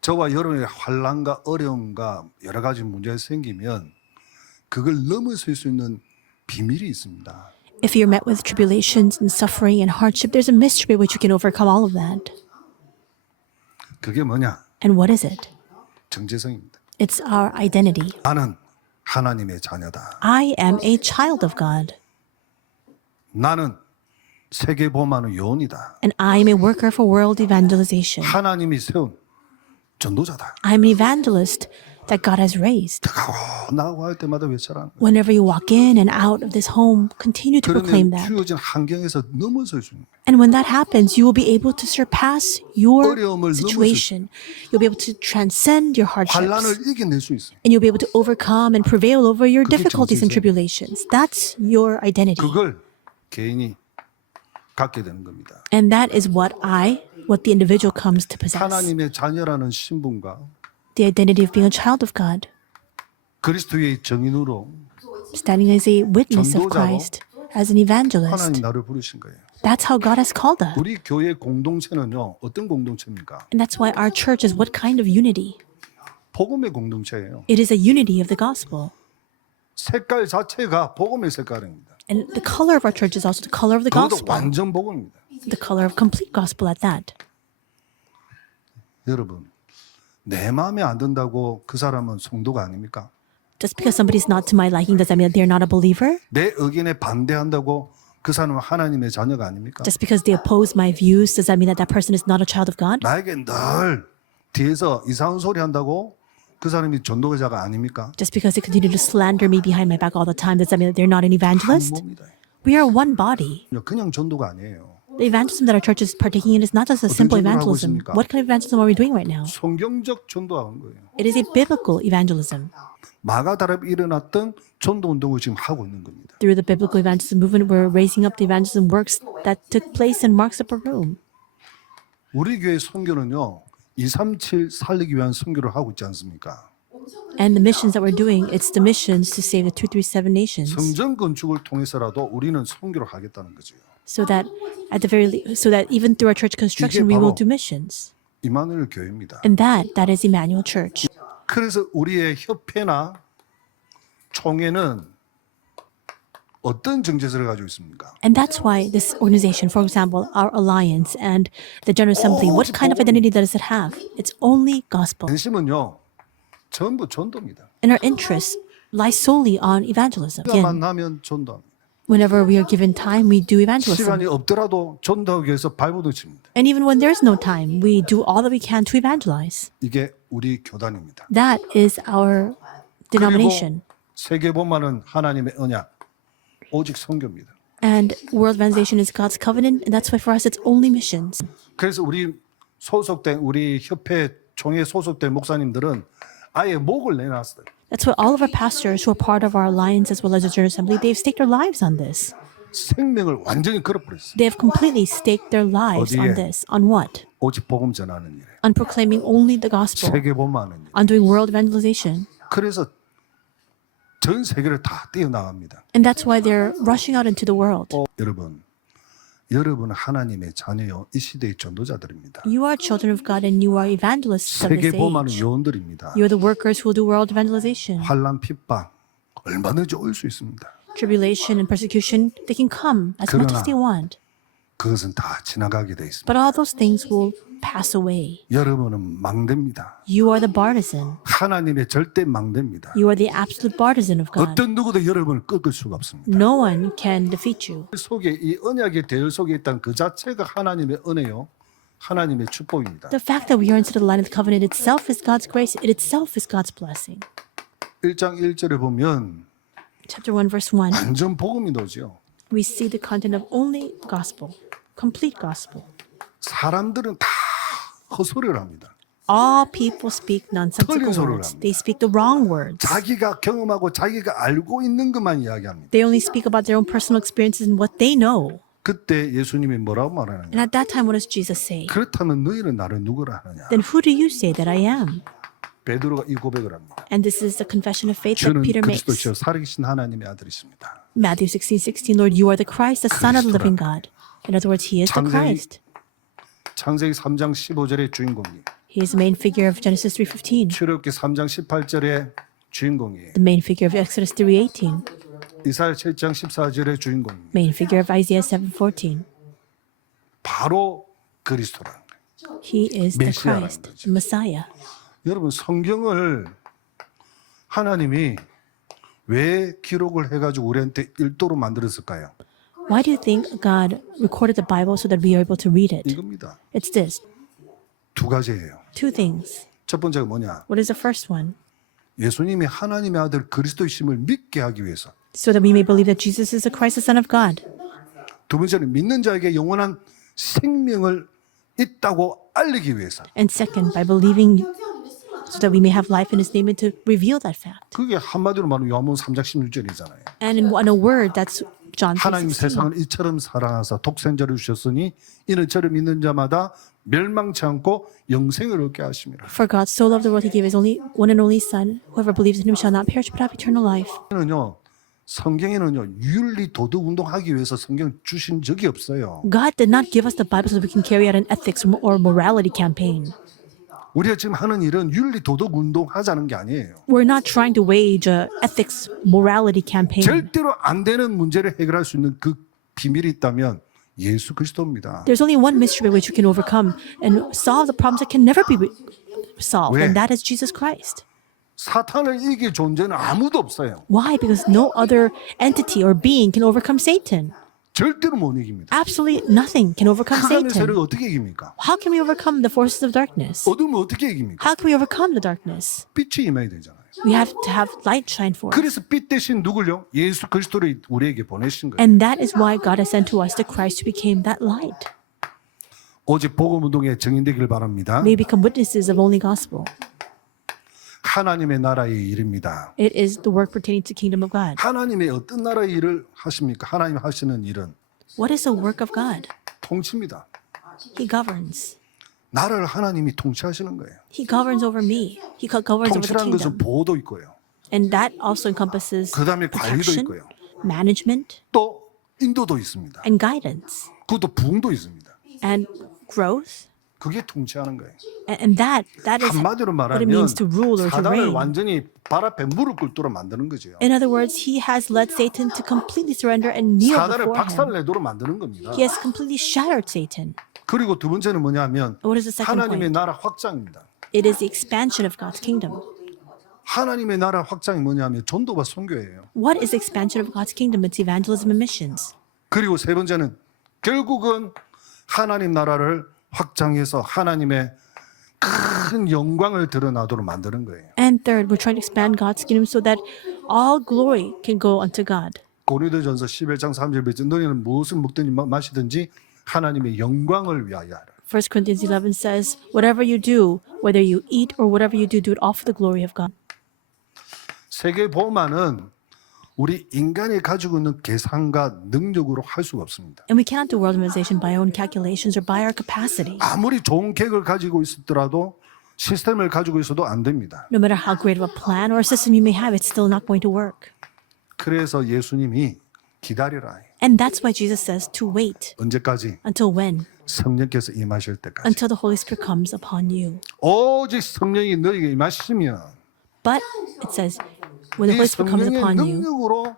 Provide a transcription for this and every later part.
저와 여러분의 환난과 어려움과 여러 가지 문제가 생기면 그걸 넘어설 수 있는 비밀이 있습니다. If you're met with tribulations and suffering and hardship, there's a mystery which you can overcome all of that. 그게 뭐냐? And what is it? 정체성입니다. It's our identity. 나는 하나님의 자녀다. I am a child of God, 나는 세계복음하는 요원이다. and I am a worker for world evangelization. 하나님이 세운 전도자다. I am an evangelist that God has raised. 들어가고 나가고 할 때마다 외쳐라는 거예요. Whenever you walk in and out of this home, continue to proclaim 그러면 that. 주어진 환경에서 넘어설 수 있는 거예요. And when that happens, you will be able to surpass your 어려움을 situation. You'll be able to transcend your hardships. 환난을 이겨낼 수 있어요. And you'll be able to overcome and prevail over your 그게 difficulties and 정체성. tribulations. That's your identity. 그걸 개인이 갖게 되는 겁니다. And that is what the individual comes to possess. 하나님의 자녀라는 신분과 The identity of being a child of God, 그리스도의 정인으로 standing as a witness of 전도자로 Christ, as an evangelist. 하나님 나를 부르신 거예요. That's how God has called us. 우리 교회 공동체는요, 어떤 공동체입니까? And that's why our church is what kind of unity? 복음의 공동체예요. It is a unity of the gospel. 색깔 자체가 복음의 색깔입니다. And the color of our church is also the color of the 그것도 gospel. 완전 복음입니다. The color of complete gospel at that. 여러분, 내 마음에 안 든다고 그 사람은 성도가 아닙니까? Just because somebody's not to my liking, does that mean that they're not a believer? 내 의견에 반대한다고 그 사람은 하나님의 자녀가 아닙니까? Just because they oppose my views, does that mean that that person is not a child of God? 나에게 늘 뒤에서 이상한 소리 한다고 그 사람이 전도자가 아닙니까? Just because they continue to slander me behind my back all the time, does that mean that they're not an 한 evangelist? 몸이다. We are one body. 그냥 전도가 아니에요. The evangelism that our church is partaking in is not just a simple 전도를 하고 evangelism. 있습니까? What kind of evangelism are we doing right now? 성경적 전도하는 거예요. It is a biblical evangelism. 마가다락에 일어났던 전도 운동을 지금 하고 있는 겁니다. Through the biblical evangelism movement, we're raising up the evangelism works that took place in Mark's Upper Room. 우리 교회 선교는요, 237 살리기 위한 선교를 하고 있지 않습니까? And the missions that we're doing, it's the missions to save the 237 nations. 성전 건축을 통해서라도 우리는 선교를 하겠다는 거죠. So that so that even through our church construction, we will 바로 do missions. 이마누엘 교회입니다. And that is Emmanuel Church. 그래서 우리의 협회나 총회는 어떤 정체성을 가지고 있습니까? And that's why this organization, for example, our alliance and the General Assembly, what kind of identity does it have? It's only gospel. 관심은요, 전부 전도입니다. And our interests lie solely on evangelism. 시간만 Again, 나면 전도합니다. whenever we are given time, we do evangelism. 시간이 없더라도 전도하기 위해서 발버둥 칩니다. And even when there's no time, we do all that we can to evangelize. 이게 우리 교단입니다. That is our denomination. 세계복음화는 하나님의 언약, 오직 선교입니다. And world evangelization is God's covenant, and that's why for us it's only missions. 그래서 우리 협회 총회 소속된 목사님들은 아예 목을 내놨어요. That's why all of our pastors who are part of our alliance as well as the General Assembly, they've staked their lives on this. 생명을 완전히 걸어버렸어요. They have completely staked their lives 어디에? on this. On what? 오직 복음 전하는 일에, On proclaiming only the gospel. 세계복음화하는 일. On doing world evangelization. 그래서 전 세계를 다 뛰어나갑니다. And that's why they're rushing out into the world. 여러분은 하나님의 자녀요, 이 시대의 전도자들입니다. You are children of God and you are evangelists of this 세계복음화는 age. 요원들입니다. You are the workers who will do world evangelization. 환난 핍박 얼마든지 올 수 있습니다. Tribulation and persecution, they can come as much as they want. 그것은 다 지나가게 돼 있습니다. But all those things will pass away. 여러분은 망대입니다. You are the partisan. 하나님의 절대 망대입니다. You are the absolute partisan of God. 어떤 누구도 여러분을 꺾을 수가 없습니다. No one can defeat you. 속에 이 언약의 대열 속에 있다는 그 자체가 하나님의 은혜요, 하나님의 축복입니다. The fact that we are into the line of the covenant itself is God's grace. It itself is God's blessing. 1장 1절에 보면 Chapter 1, verse 1, 완전 복음이 나오죠. we see the content of only gospel, complete gospel. 사람들은 다 헛소리를 합니다. All people speak nonsensical 틀린 소리를 words. 합니다. They speak the wrong words. 자기가 경험하고 자기가 알고 있는 것만 이야기합니다. They only speak about their own personal experiences and what they know. 그때 예수님이 뭐라고 말하느냐? And at that time, what does Jesus say? 그렇다면 너희는 나를 누구라 하느냐? Then who do you say that I am? 베드로가 이 고백을 합니다. And this is the confession of faith that 주는 Peter makes. 그리스도시요 살아계신 하나님의 아들이십니다. Matthew 16:16, Lord, you are the Christ, the Son of the living God. In other words, He is the 창세기 Christ. 창세기 3장 15절의 주인공이 He is the main figure of Genesis 3:15, 출애굽기 3장 18절의 주인공이에요. the main figure of Exodus 3:18, 이사야 7장 14절의 주인공입니다. main figure of Isaiah 7:14. 바로 그리스도라는 거예요. He is the 메시아라는 Christ, 거죠. the Messiah. 여러분 성경을 하나님이 왜 기록을 해가지고 우리한테 일도로 만들었을까요? Why do you think God recorded the Bible so that we are able to read it? 이겁니다. It's this. 두 가지예요. Two things. 첫 번째가 뭐냐? What is the first one? 예수님이 하나님의 아들 그리스도이심을 믿게 하기 위해서. So that we may believe that Jesus is the Christ, the Son of God. 두 번째는 믿는 자에게 영원한 생명을 있다고 알리기 위해서. And second, by believing so that we may have life in his name and to reveal that fact. 그게 한마디로 말하면 요한복음 3장 16절이잖아요. And in a word, that's John 하나님 3:16. 세상을 이처럼 사랑하사 독생자를 주셨으니 이는 저를 믿는 자마다 멸망치 않고 영생을 얻게 하심이라. For God so loved the world, he gave his one and only Son. Whoever believes in him shall not perish but have eternal life. 성경에는요 윤리 도덕 운동하기 위해서 성경 주신 적이 없어요. God did not give us the Bible so that we can carry out an ethics or morality campaign. 우리가 지금 하는 일은 윤리 도덕 운동 하자는 게 아니에요. We're not trying to wage a ethics morality campaign. 절대로 안 되는 문제를 해결할 수 있는 그 비밀이 있다면 예수 그리스도입니다. There's only one mystery by which we can overcome and solve the problems that can never be solved, 왜? and that is Jesus Christ. 사탄을 이길 존재는 아무도 없어요. Why? Because no other entity or being can overcome Satan. 절대로 못 이깁니다. Absolutely nothing can overcome 하나님의 세력을 Satan. 어떻게 이깁니까? How can we overcome the forces of darkness? 어둠을 어떻게 이깁니까? How can we overcome the darkness? 빛이 임해야 되잖아요. We have to have light shine forth. 그래서 빛 대신 누굴요? 예수 그리스도를 우리에게 보내신 거예요. And that is why God has sent to us the Christ who became that light. 오직 복음 운동에 증인되길 바랍니다. May become witnesses of only gospel. 하나님의 나라의 일입니다. It is the work pertaining to kingdom of God. 하나님의 어떤 나라의 일을 하십니까? 하나님 하시는 일은 What is the work of God? 통치입니다. He governs. 나라를 하나님이 통치하시는 거예요. He governs over me. He governs over the 통치라는 것은 kingdom. 보호도 있고요. And that also encompasses 그다음에 관리도 protection, 있고요. management, 또 인도도 있습니다. and guidance. 그것도 부흥도 있습니다. And growth. 그게 통치하는 거예요. And that is 한마디로 what it 말하면 means to rule or to 사단을 reign. 완전히 발 앞에 무릎 꿇도록 만드는 거죠. In other words, he has led Satan to completely surrender and kneel 사단을 before him. 박살내도록 만드는 겁니다. He has completely shattered Satan. 그리고 두 번째는 뭐냐면 What is the second 하나님의 point? 나라 확장입니다. It is the expansion of God's kingdom. 하나님의 나라 확장이 뭐냐면 전도와 선교예요. What is the expansion of God's kingdom? It's evangelism and missions. 그리고 세 번째는 결국은 하나님 나라를 확장해서 하나님의 큰 영광을 드러나도록 만드는 거예요. And third, we're trying to expand God's kingdom so that all glory can go unto God. 고린도전서 11장 30절 너희는 무엇을 먹든지 마시든지 하나님의 영광을 위하여 하라. 1 Corinthians 11 says, whatever you do, whether you eat or whatever you do it all for the glory of God. 세계 보험만은 우리 인간이 가지고 있는 계산과 능력으로 할 수가 없습니다. And we cannot do world organization by our own calculations or by our capacity. 아무리 좋은 계획을 가지고 있었더라도 시스템을 가지고 있어도 안 됩니다. No matter how great of a plan or a system you may have, it's still not going to work. 그래서 예수님이 기다리라. And that's why Jesus says to wait. 언제까지? Until when? 성령께서 임하실 때까지. Until the Holy Spirit comes upon you. 오직 성령이 너에게 임하시면 But it says, when the 이 Holy Spirit comes 성령의 upon you, 능력으로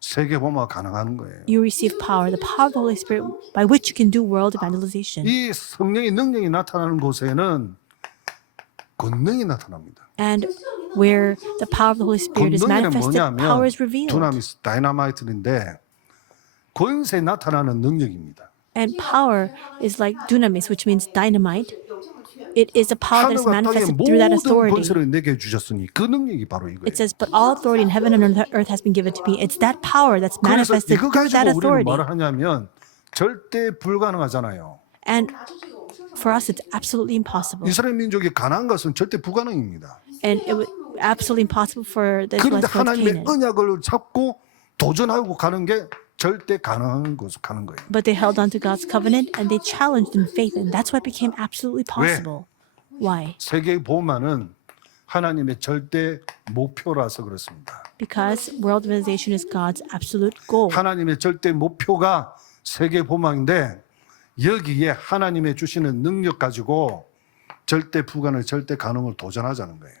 세계 보험가 가능한 거예요. you receive power, the power of the Holy Spirit by which you can do world evangelization. 이 성령의 능력이 나타나는 곳에는 권능이 나타납니다. And where the power of the Holy Spirit is 권능이는 manifested, power 뭐냐면 is revealed. 두나미스 다이나마이트인데 권세 나타나는 능력입니다. And power is like dunamis, which means dynamite. It is a power that is 하늘과 땅의 manifested through that 모든 authority. 권세를 내게 주셨으니 그 능력이 바로 이거예요. It says, but all authority in heaven and on earth has been given to me. It's that power that's 그래서 manifested 이거 through that 가지고 우리는 authority. 말을 하냐면 절대 불가능하잖아요. And for us, it's absolutely impossible. 이스라엘 민족이 가나안 것은 절대 불가능입니다. And it was absolutely impossible for the 그런데 Israelites to go to 하나님의 Canaan. 언약을 잡고 도전하고 가는 게 절대 가능한 곳 가는 거예요. But they held on to God's covenant and they challenged in faith. And that's why it became absolutely possible. Why? 세계 보험만은 하나님의 절대 목표라서 그렇습니다. Because world organization is God's absolute goal. 하나님의 절대 목표가 세계 보험인데 여기에 하나님의 주시는 능력 가지고 절대 불가능, 절대 가능을 도전하자는 거예요.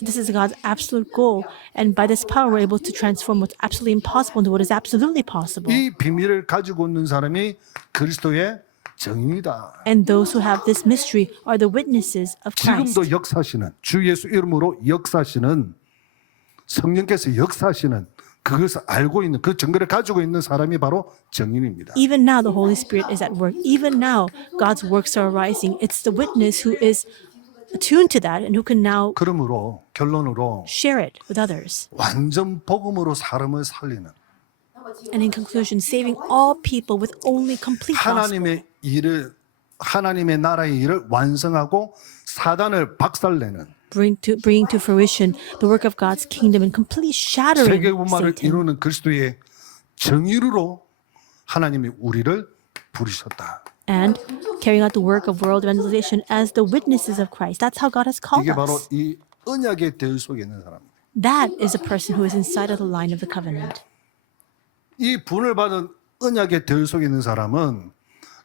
This is God's absolute goal, and by this power, we're able to transform what's absolutely impossible into what is absolutely possible. 이 비밀을 가지고 있는 사람이 그리스도의 증인이다. And those who have this mystery are the witnesses of Christ. 지금도 역사하시는 주 예수 이름으로 역사하시는 성령께서 역사하시는 그것을 알고 있는 그 증거를 가지고 있는 사람이 바로 증인입니다. Even now, the Holy Spirit is at work. Even now, God's works are arising. It's the witness who is attuned to that and who can now 그러므로 결론으로 share it with others. 완전 복음으로 사람을 살리는 And in conclusion, saving all people with only complete gospel. 하나님의 일을 하나님의 나라의 일을 완성하고 사단을 박살내는 Bringing to fruition the work of God's kingdom and completely shattering 세계문화를 Satan. 이루는 그리스도의 정의로 하나님이 우리를 부르셨다. And carrying out the work of world evangelization as the witnesses of Christ. That's how God has called 이게 바로 us. 이 언약의 대 속에 있는 사람입니다. That is a person who is inside of the line of the covenant. 이 분을 받은 언약의 대 속에 있는 사람은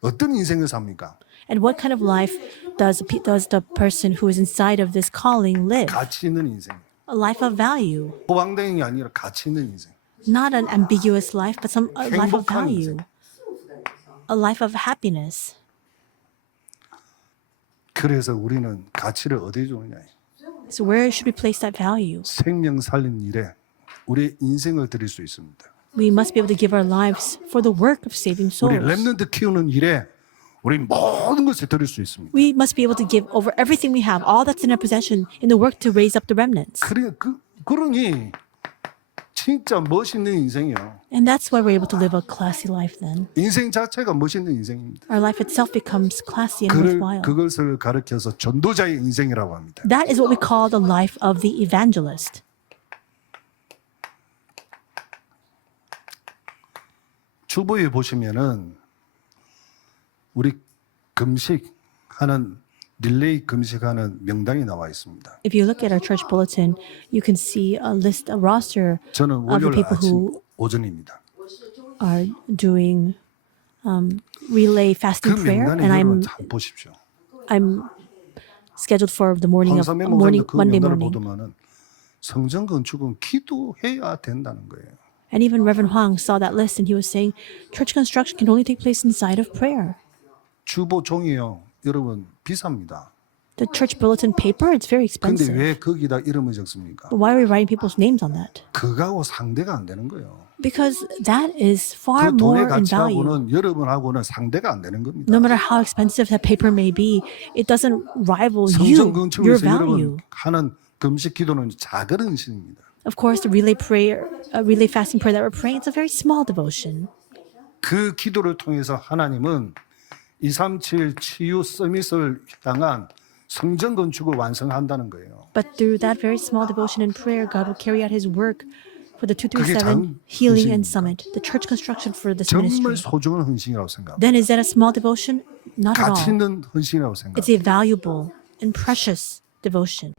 어떤 인생을 삽니까? And what kind of life does the person who is inside of this calling live? 가치 있는 인생. A life of value. 호방댕이 아니라 가치 있는 인생. Not an ambiguous life, but a life of 행복한 value. 인생. A life of happiness. 그래서 우리는 가치를 어디에 주느냐? So where should we place that value? 생명 살린 일에 우리의 인생을 드릴 수 있습니다. We must be able to give our lives for the work of saving 우리 souls. 렘넌트 키우는 일에 우리 모든 것을 드릴 수 있습니다. We must be able to give over everything we have, all that's in our possession, in the work to raise up the remnants. 그러니 진짜 멋있는 인생이요. And that's why we're able to live a classy life then. 인생 자체가 멋있는 인생입니다. Our life itself becomes classy and worthwhile. 그것을 가르쳐서 전도자의 인생이라고 합니다. That is what we call the life of the evangelist. 주보에 보시면은 우리 금식하는 릴레이 금식하는 명단이 나와 있습니다. If you look at our church bulletin, you can see a list, a roster 저는 of the 월요일 people 아침 who 오전입니다. are doing relay 그 fasting prayer, 명단에 and 여러분 참 보십시오. I'm scheduled for the morning of 황삼의 목사님도 그 Monday 명단을 morning. 보더만은 성전 건축은 기도해야 된다는 거예요. And even Reverend Huang saw that list, and he was saying church construction can only take place inside of prayer. 주보 종이요, 여러분 비쌉니다. The church bulletin paper, it's very 근데 expensive. 왜 거기다 이름을 적습니까? But why are we writing people's names on that? 그거하고 상대가 안 되는 거예요. Because that is far 그 돈의 more in value. 가치하고는 여러분하고는 상대가 안 되는 겁니다. No matter how expensive that paper may be, it doesn't rival 성전 your 건축에서 value. 여러분 하는 금식 기도는 작은 은신입니다. Of course, the relay prayer, relay fasting prayer that we're praying, it's a very small devotion. 그 기도를 통해서 하나님은 237 치유 서밋을 향한 성전 건축을 완성한다는 거예요. But through that very small devotion and prayer, God will carry out His work for the 그게 237 장- healing and 헌신입니까? summit, the church construction for this 정말 ministry. 소중한 헌신이라고 생각합니다. Then is that a small devotion? Not at 가치 all. 있는 헌신이라고 It's 생각합니다. a valuable and precious devotion.